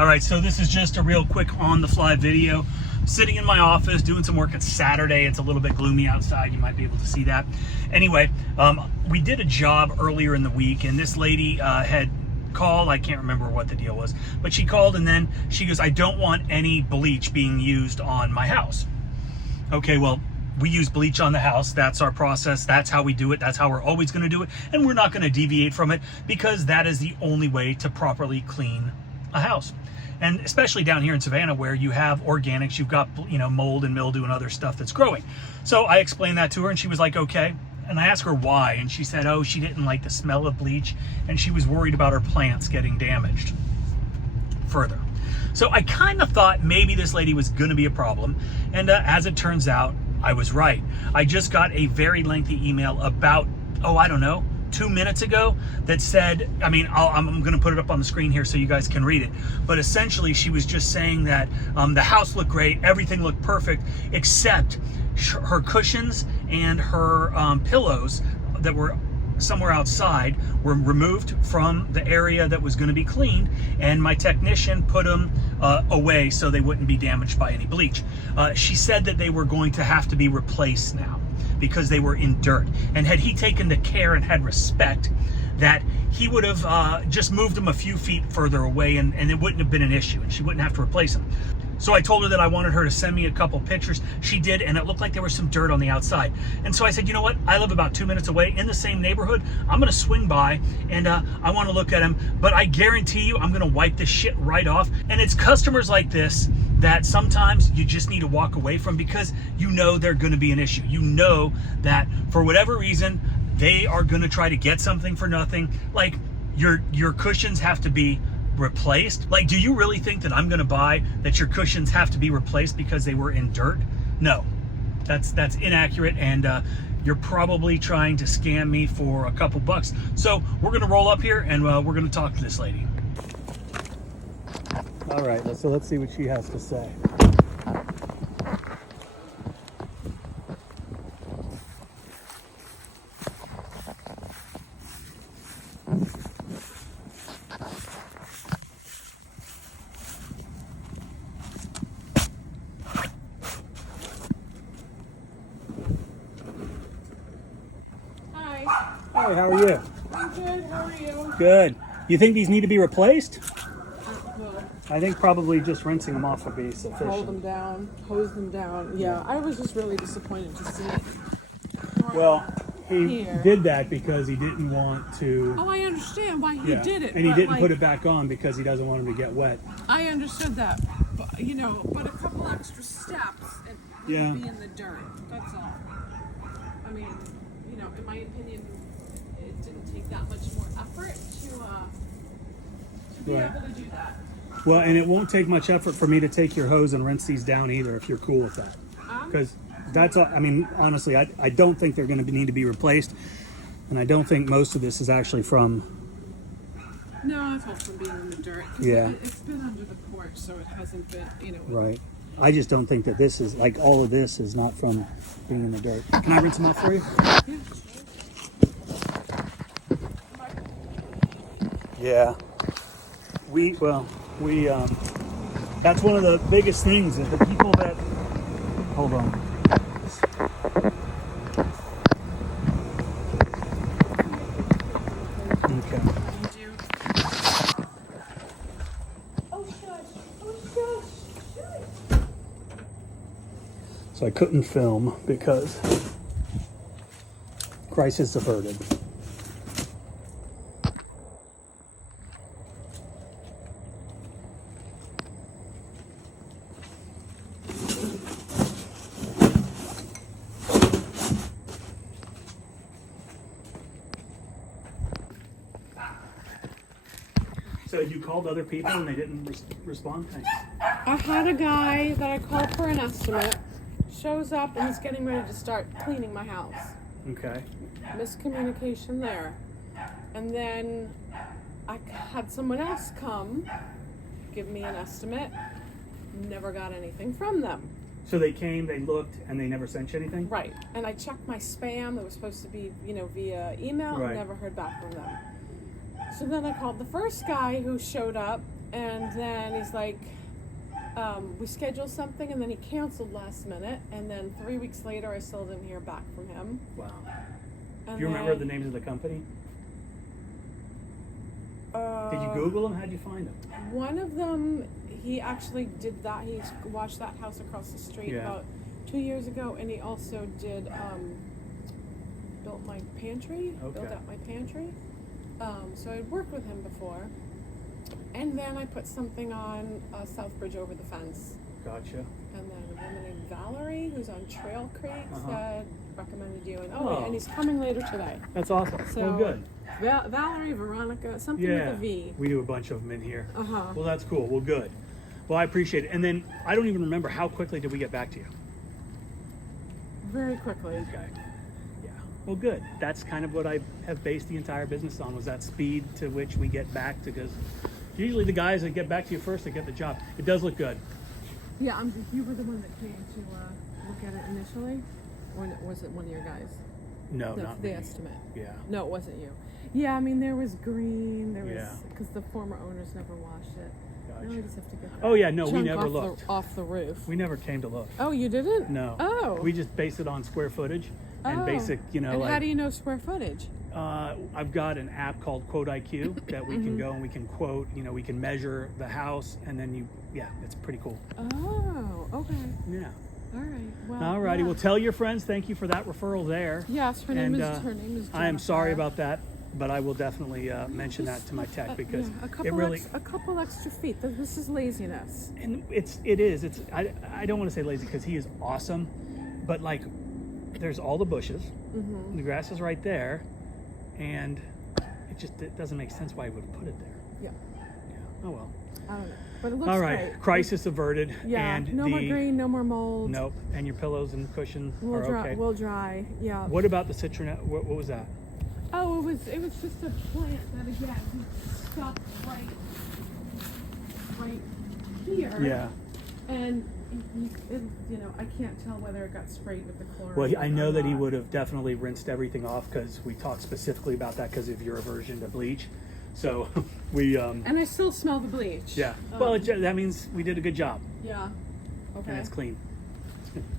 All right, so this is just a real quick on-the-fly video. Sitting in my office doing some work. It's Saturday. It's a little bit gloomy outside. You might be able to see that. Anyway, we did a job earlier in the week, and this lady had called. I can't remember what the deal was, but she called, and then she goes, I don't want any bleach being used on my house. Okay, well, we use bleach on the house. That's our process. That's how we do it. That's how we're always going to do it, and we're not going to deviate from it, because that is the only way to properly clean a house. And especially down here in Savannah, where you have organics, you've got, you know, mold and mildew and other stuff that's growing. So I explained that to her, and she was like, okay. And I asked her why, and she said, oh, she didn't like the smell of bleach, and she was worried about her plants getting damaged further. So I kind of thought maybe this lady was going to be a problem, and as it turns out, I was right. I just got a very lengthy email about, oh, I don't know, 2 minutes ago that said, I mean, I'm going to put it up on the screen here so you guys can read it. But essentially, she was just saying that the house looked great, everything looked perfect, except her cushions and her pillows that were somewhere outside were removed from the area that was going to be cleaned, and my technician put them away so they wouldn't be damaged by any bleach. She said that they were going to have to be replaced now because they were in dirt, and had he taken the care and had respect, that he would have just moved them a few feet further away, and it wouldn't have been an issue, and she wouldn't have to replace them. So I told her that I wanted her to send me a couple pictures. She did, and it looked like there was some dirt on the outside. And so I said, you know what? I live about 2 minutes away in the same neighborhood. I'm gonna swing by, and I wanna look at them, but I guarantee you I'm gonna wipe this shit right off. And it's customers like this that sometimes you just need to walk away from, because you know they're gonna be an issue. You know that for whatever reason, they are gonna try to get something for nothing. Like your cushions have to be replaced. Like, do you really think that I'm going to buy that your cushions have to be replaced because they were in dirt? No, that's inaccurate, and you're probably trying to scam me for a couple bucks. So we're going to roll up here, and we're going to talk to this lady. All right, so let's see what she has to say. Hi, how are you? I'm good, how are you? Good. You think these need to be replaced? Well, I think probably just rinsing them off would be sufficient. hold them down, hose them down. Yeah, I was just really disappointed to see it. Well, he Here. did that because he didn't want to. Oh, I understand why he did it. And he but, didn't like, put it back on because he doesn't want them to get wet. I understood that, but you know, but a couple extra steps and Yeah. be in the dirt. That's all. I mean, you know, in my opinion, it didn't take that much more effort to be Right. able to do that. Well, and it won't take much effort for me to take your hose and rinse these down either, if you're cool with that. Because that's all. I mean, honestly, I don't think they're going to need to be replaced, and I don't think most of this is actually from. No, it's all from being in the dirt. 'Cause Yeah. It's been under the porch, so it hasn't been, you know. Right. I just don't think that this is, like, all of this is not from being in the dirt. Can I rinse them out for you? Yeah. That's one of the biggest things is the people that, hold on. Okay. Thank you. Oh, shush. Oh, shush. So I couldn't film because crisis averted. So you called other people and they didn't respond? Thanks. I had a guy that I called for an estimate, shows up and he's getting ready to start cleaning my house. Okay. Miscommunication there. And then I had someone else come, give me an estimate, never got anything from them. So they came, they looked, and they never sent you anything? Right. And I checked my spam that was supposed to be, you know, via email, Right. never heard back from them. So then I called the first guy who showed up, And then he's like, we scheduled something, and then he canceled last minute. And then 3 weeks later, I still didn't hear back from him. Wow. And Do you remember the names of the company? Did you Google them? How'd you find them? One of them, he actually did that. He watched that house across the street about 2 years ago, and he also did built my pantry. Okay. Built out my pantry. So I'd worked with him before, and then I put something on Southbridge over the fence. Gotcha. And then a woman named Valerie, who's on Trail Creek, said recommended you, and and he's coming later today. That's awesome. So, well, good. Valerie, Veronica, something with a V. We do a bunch of them in here. Uh-huh. Well, that's cool. Well, good. Well, I appreciate it. And then I don't even remember, how quickly did we get back to you? Very quickly. Okay. Yeah. Well, good. That's kind of what I have based the entire business on, was that speed to which we get back to, because usually the guys that get back to you first, they get the job. It does look good. Yeah, you were the one that came to look at it initially? Or was it one of your guys? No, not the me. estimate. Yeah. No, it wasn't you. Yeah, I mean, there was green, there was, Yeah. because the former owners never washed it. Gotcha. Now we just have to get that Oh, yeah, no, we chunk never off looked. off the roof. We never came to look. Oh, you didn't? No. Oh. We just base it on square footage and basic, And like, how do you know square footage? I've got an app called @𝗤𝗂cie𝗁𝗲 that we can go and we can quote, we can measure the house, and then it's pretty cool. Oh, okay. Yeah. All right. Well. All righty. Yeah. Well, tell your friends thank you for that referral there. Yes, her name is Jennifer. I am sorry about that, but I will definitely mention that to my tech, because a couple it really a couple extra feet. This is laziness. and it is. I don't want to say lazy, because he is awesome, but like, there's all the bushes, the grass is right there, and it doesn't make sense why he would put it there. Yeah. Yeah. Oh well. I don't know, but it looks All right. great. Crisis averted. Yeah. And No more green. No more mold. Nope. And your pillows and cushions We'll are dry. okay. We'll dry. Yeah. What about the citronette? What was that? Oh, it was just a plant that again he stuck right here. Yeah. And I can't tell whether it got sprayed with the chlorine. Well, I know or that he not. would have definitely rinsed everything off, because we talked specifically about that because of your aversion to bleach. So we. And I still smell the bleach. Yeah. Well, that means we did a good job. Yeah. Okay. And it's clean.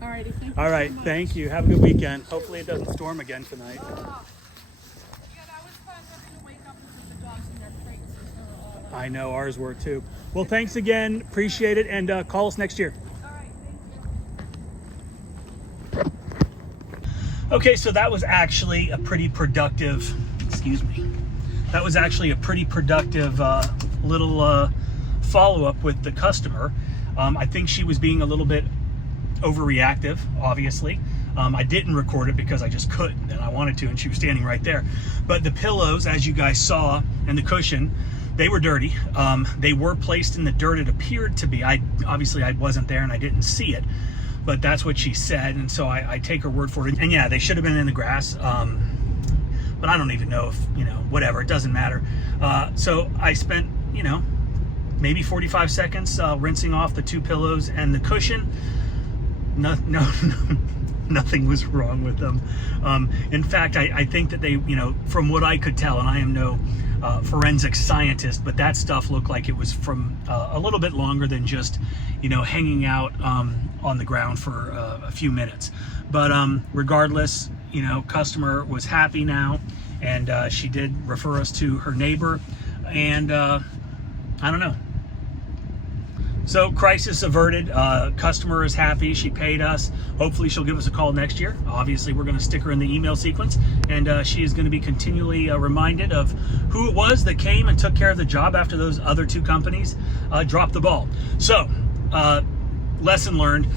Alrighty. Thank you. All right. So much. Thank you. Have a good weekend. Hopefully it doesn't storm again tonight. Yeah, that was fun having to wake up and put the dogs in their crates as they were all I know ours were too. Well, thanks again. Appreciate it, and call us next year. Alright, thank you. Okay, so that was actually a pretty productive, that was actually a pretty productive little follow-up with the customer. I think she was being a little bit overreactive, obviously. I didn't record it because I just couldn't, and I wanted to, and she was standing right there. But the pillows, as you guys saw, and the cushion, they were dirty. They were placed in the dirt, it appeared to be. Obviously I wasn't there and I didn't see it, but that's what she said, and so I take her word for it. And yeah, they should have been in the grass, but I don't even know if, whatever, it doesn't matter. So I spent, maybe 45 seconds rinsing off the two pillows and the cushion. No, nothing was wrong with them. In fact, I think that they, from what I could tell, and I am no forensic scientist, but that stuff looked like it was from a little bit longer than just, hanging out on the ground for a few minutes. But regardless, customer was happy now, and she did refer us to her neighbor, and I don't know. So crisis averted, customer is happy, she paid us. Hopefully she'll give us a call next year. Obviously we're gonna stick her in the email sequence, and she is gonna be continually reminded of who it was that came and took care of the job after those other two companies dropped the ball. So, lesson learned.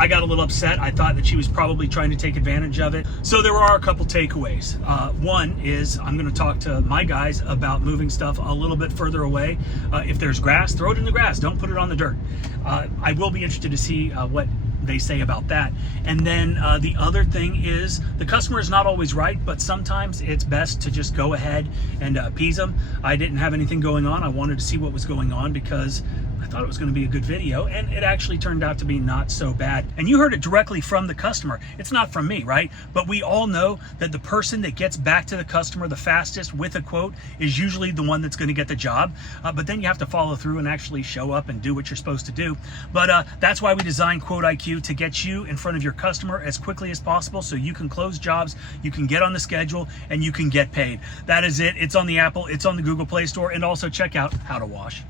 I got a little upset. I thought that she was probably trying to take advantage of it. So there are a couple takeaways. One is I'm going to talk to my guys about moving stuff a little bit further away. If there's grass, throw it in the grass. Don't put it on the dirt. I will be interested to see what they say about that. And then the other thing is the customer is not always right, but sometimes it's best to just go ahead and appease them. I didn't have anything going on. I wanted to see what was going on because I thought it was going to be a good video, and it actually turned out to be not so bad. And you heard it directly from the customer. It's not from me, right? But we all know that the person that gets back to the customer the fastest with a quote is usually the one that's going to get the job. But then you have to follow through and actually show up and do what you're supposed to do. But that's why we designed Quote IQ, to get you in front of your customer as quickly as possible so you can close jobs, you can get on the schedule, and you can get paid. That is it. It's on the Apple, it's on the Google Play Store, and also check out How to Wash.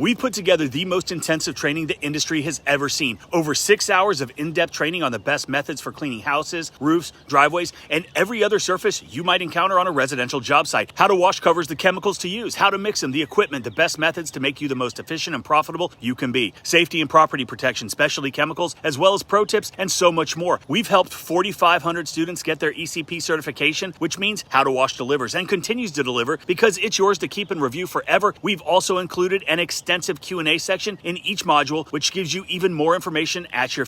We've put together the most intensive training the industry has ever seen. Over 6 hours of in-depth training on the best methods for cleaning houses, roofs, driveways, and every other surface you might encounter on a residential job site. How to Wash covers the chemicals to use, how to mix them, the equipment, the best methods to make you the most efficient and profitable you can be. Safety and property protection, specialty chemicals, as well as pro tips, and so much more. We've helped 4,500 students get their ECP certification, which means How to Wash delivers and continues to deliver because it's yours to keep and review forever. We've also included an extensive Q&A section in each module, which gives you even more information at your